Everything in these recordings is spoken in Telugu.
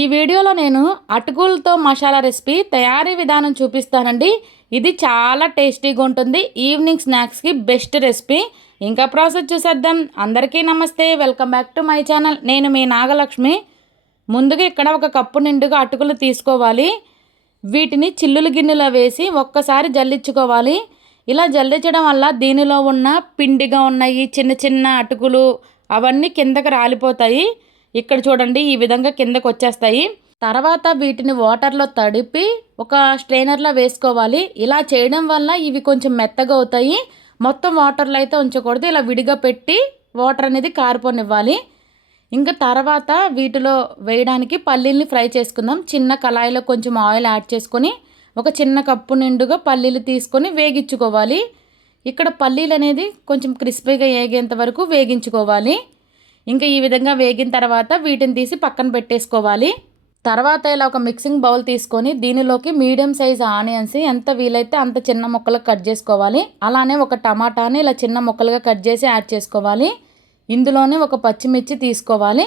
ఈ వీడియోలో నేను అటుకులతో మసాలా రెసిపీ తయారీ విధానం చూపిస్తానండి. ఇది చాలా టేస్టీగా ఉంటుంది. ఈవినింగ్ స్నాక్స్కి బెస్ట్ రెసిపీ. ఇంకా ప్రాసెస్ చూసేద్దాం. అందరికీ నమస్తే, welcome back to my channel. నేను మీ నాగలక్ష్మి. ముందుగా ఇక్కడ ఒక కప్పు నిండుగా అటుకులు తీసుకోవాలి. వీటిని చిల్లులు గిన్నెలో వేసి ఒక్కసారి జల్లించుకోవాలి. ఇలా జల్లించడం వల్ల దీనిలో ఉన్న పిండిగా ఉన్నాయి చిన్న చిన్న అటుకులు అవన్నీ కిందకి రాలిపోతాయి. ఇక్కడ చూడండి, ఈ విధంగా కిందకు వచ్చేస్తాయి. తర్వాత వీటిని వాటర్లో తడిపి ఒక స్ట్రైనర్లో వేసుకోవాలి. ఇలా చేయడం వల్ల ఇవి కొంచెం మెత్తగా అవుతాయి. మొత్తం వాటర్లో అయితే ఉంచకూడదు, ఇలా విడిగా పెట్టి వాటర్ అనేది కారిపోనివ్వాలి. ఇంకా తర్వాత వీటిలో వేయడానికి పల్లీల్ని ఫ్రై చేసుకుందాం. చిన్న కళాయిలో కొంచెం ఆయిల్ యాడ్ చేసుకొని ఒక చిన్న కప్పు నిండుగా పల్లీలు తీసుకొని వేగించుకోవాలి. ఇక్కడ పల్లీలు అనేది కొంచెం క్రిస్పీగా వేగేంత వరకు వేగించుకోవాలి. ఇంకా ఈ విధంగా వేగిన తర్వాత వీటిని తీసి పక్కన పెట్టేసుకోవాలి. తర్వాత ఇలా ఒక మిక్సింగ్ బౌల్ తీసుకొని దీనిలోకి మీడియం సైజ్ ఆనియన్స్ ఎంత వీలైతే అంత చిన్న ముక్కలుగా కట్ చేసుకోవాలి. అలానే ఒక టమాటాని ఇలా చిన్న ముక్కలుగా కట్ చేసి యాడ్ చేసుకోవాలి. ఇందులోనే ఒక పచ్చిమిర్చి తీసుకోవాలి.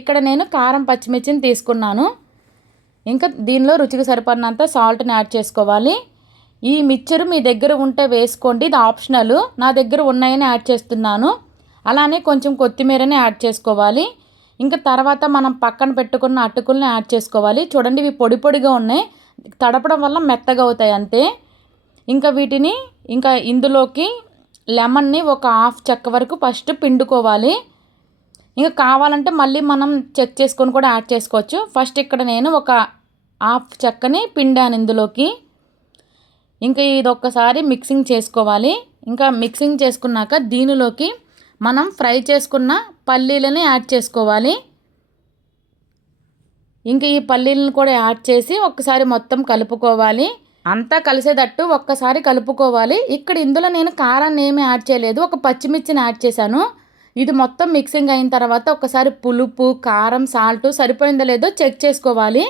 ఇక్కడ నేను కారం పచ్చిమిర్చిని తీసుకున్నాను. ఇంకా దీనిలో రుచికి సరిపడినంత సాల్ట్ని యాడ్ చేసుకోవాలి. ఈ మిక్చర్ మీ దగ్గర ఉంటే వేసుకోండి, ఇది ఆప్షనల్. నా దగ్గర ఉన్నాయని యాడ్ చేస్తున్నాను. అలానే కొంచెం కొత్తిమీరని యాడ్ చేసుకోవాలి. ఇంకా తర్వాత మనం పక్కన పెట్టుకున్న అటుకుల్ని యాడ్ చేసుకోవాలి. చూడండి, ఇవి పొడి పొడిగా ఉన్నాయి, తడపడం వల్ల మెత్తగా అవుతాయి అంతే. ఇంకా వీటిని ఇందులోకి లెమన్ని ఒక హాఫ్ చెక్క వరకు ఫస్ట్ పిండుకోవాలి. ఇంకా కావాలంటే మళ్ళీ మనం చెక్ చేసుకొని కూడా యాడ్ చేసుకోవచ్చు. ఫస్ట్ ఇక్కడ నేను ఒక హాఫ్ చెక్కని పిండాను ఇందులోకి. ఇంకా ఇది ఒక్కసారి మిక్సింగ్ చేసుకోవాలి. ఇంకా మిక్సింగ్ చేసుకున్నాక దీనిలోకి మనం ఫ్రై చేసుకున్న పల్లీలని యాడ్ చేసుకోవాలి. ఇంకా ఈ పల్లీలను కూడా యాడ్ చేసి ఒక్కసారి మొత్తం కలుపుకోవాలి. అంతా కలిసేటట్టు ఒక్కసారి కలుపుకోవాలి. ఇక్కడ ఇందులో నేను కారాన్ని ఏమీ యాడ్ చేయలేదు, ఒక పచ్చిమిర్చిని యాడ్ చేశాను. ఇది మొత్తం మిక్సింగ్ అయిన తర్వాత ఒకసారి పులుపు, కారం, సాల్ట్ సరిపోయిందో లేదో చెక్ చేసుకోవాలి.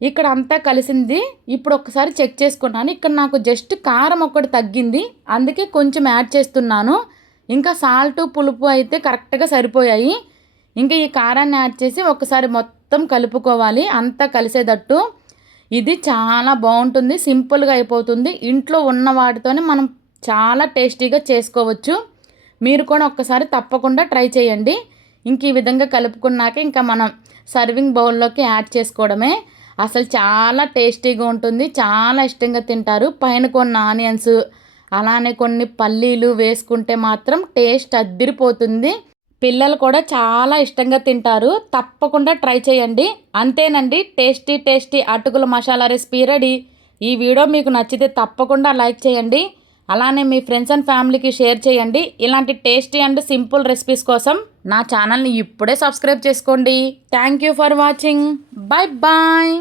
ఇక్కడ అంతా కలిసింది. ఇప్పుడు ఒకసారి చెక్ చేసుకున్నాను. ఇక్కడ నాకు జస్ట్ కారం ఒకటి తగ్గింది, అందుకే కొంచెం యాడ్ చేస్తున్నాను. ఇంకా సాల్ట్, పులుపు అయితే కరెక్ట్గా సరిపోయాయి. ఇంకా ఈ కారాన్ని యాడ్ చేసి ఒకసారి మొత్తం కలుపుకోవాలి, అంతా కలిసేటట్టు. ఇది చాలా బాగుంటుంది, సింపుల్గా అయిపోతుంది. ఇంట్లో ఉన్న వాటితోనే మనం చాలా టేస్టీగా చేసుకోవచ్చు. మీరు కూడా ఒక్కసారి తప్పకుండా ట్రై చేయండి. ఇంక ఈ విధంగా కలుపుకున్నాక ఇంకా మనం సర్వింగ్ బౌల్లోకి యాడ్ చేసుకోవడమే. అసలు చాలా టేస్టీగా ఉంటుంది, చాలా ఇష్టంగా తింటారు. పైన కొన్ని ఆనియన్స్ అలానే కొన్ని పల్లీలు వేసుకుంటే మాత్రం టేస్ట్ అద్దిరిపోతుంది. పిల్లలు కూడా చాలా ఇష్టంగా తింటారు. తప్పకుండా ట్రై చేయండి. అంతేనండి, టేస్టీ టేస్టీ అటుకుల మసాలా రెసిపీ రెడీ. ఈ వీడియో మీకు నచ్చితే తప్పకుండా లైక్ చేయండి. అలానే మీ ఫ్రెండ్స్ అండ్ ఫ్యామిలీకి షేర్ చేయండి. ఇలాంటి టేస్టీ అండ్ సింపుల్ రెసిపీస్ కోసం నా ఛానల్ని ఇప్పుడే సబ్స్క్రైబ్ చేసుకోండి. Thank you for watching. Bye bye.